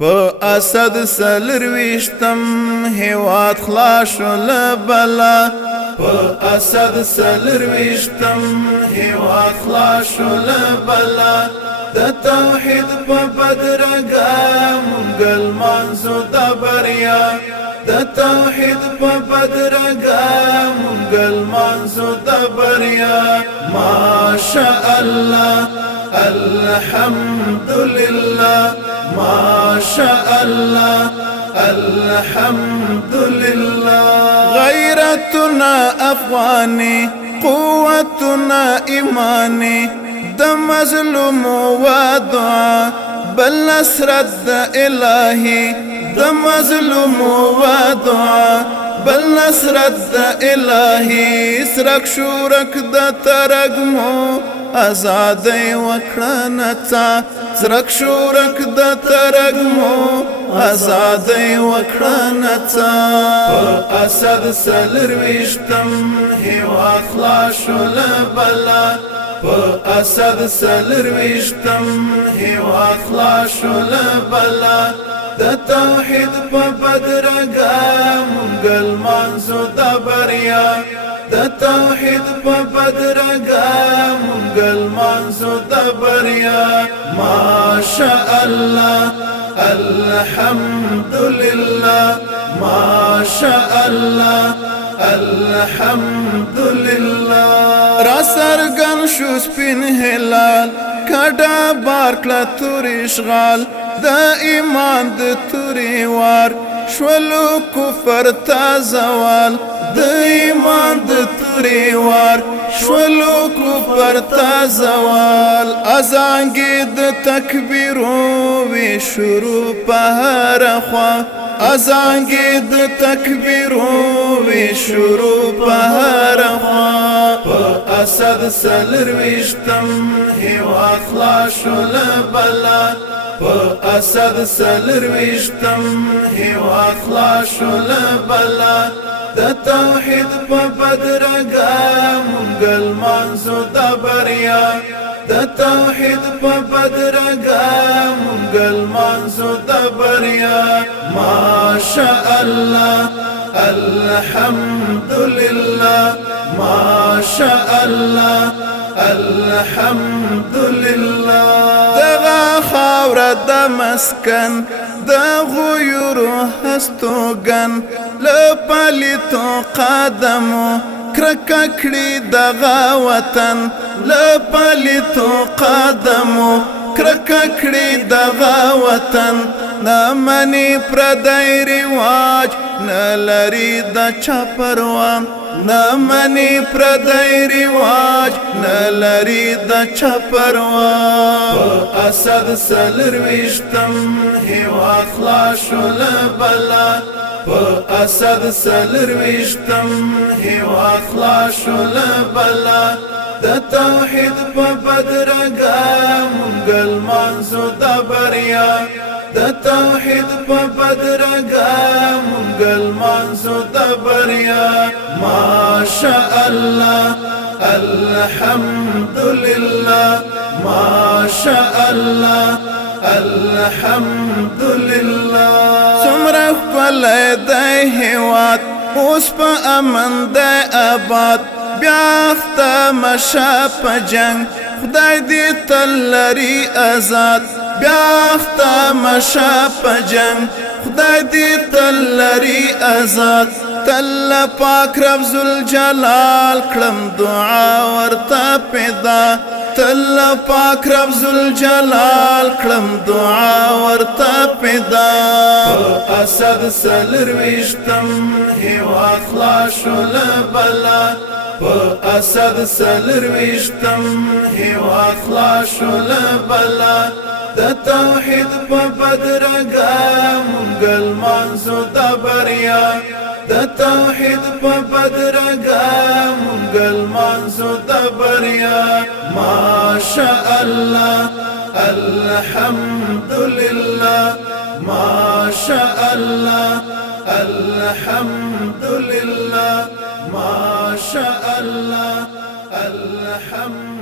په اسد سلرويشتم هواد خلاص لبلا په اسد سلرويشتم هواد خلاص لبلا د توحید په بدرګه مونږل منزو د بریا د توحید په بدرګه مونږل منزو د بریا ماشاء الله الحمد لله ما شاء الله الحمد لله غيرتنا أفغاني قوتنا إيماني د مظلوم ودعا بل نصرت إلهي د مظلوم ودعا بل نصرت إلهي سرک شورک د ترګمو آزادۍ وکړه نڅا سرک شورک د ترګمو آزادۍ وکړه نڅا په اسد سلرويشتم هواد خلاص لبلا په اسد سلرويشتم هواد خلاص لبلا د توحید په بدرګه مونږل منزو د بریا د توحید په بدرګه مونږل منزو د بریا ماشاء الله الحمد لله ماشاء الله الحمد لله را سرګن شو سپین هلال کډا بار کلا تور اشغال د ایمان د توري وار شولو کفر تا زوال د ایمان د توري وار شولو کفر تا زوال ازانګي د تکبیرو وی شروع په هر خوا ازانګي د تکبیرو وی شروع په هر خوا په اسد سلرويشتم هواد خلاص لبلا په اسد سلرويشتم هواد خلاص لبلا د توحید په بدرګه مونږل منزو د بریا د توحید په بدرګه مونږل منزو د بریا ماشاء الله الحمد لله ماشاء الله الحمد لله دغه خاور د مسکن د غیورو هستوګن لپالیتو قدمو کرکا کړي دغه وطن لپالیتو قدمو کرکا کړي دغه وطن نمنی پردای رواج نلری د چپروا نمنی پردای رواج نلری د چپروا اسد سلرويشتم هواد خلاص لبلا په اسد سلرويشتم هواد خلاص لبلا د توحید په بدرګه مونږل منزو د بریا د توحید په بدرګه مونږل منزو د بریا ماشاء الله الحمد لله ماشاء الله الحمد لله څومره کولای د هواد اوس په امن د آباد بیاخت مشا په جنگ خدای دې تلری آزاد بیاخت مشا په جنگ خدای دې تلری آزاد تل پاک رب ذوالجلال کړم دعا ورته پیدا تل پاک رب ذوالجلال کړم دعا ورته پیدا اسد سلرويشتم هواد خلاص لبلا په اسد سلرويشتم هواد خلاص لبلا د توحید په بدرګه مونږل منزو د بریا د توحید په بدرګه مونږل منزو د بریا ماشاء الله الحمد لله ماشاء الله الحمد لله ماشاء الله الحمد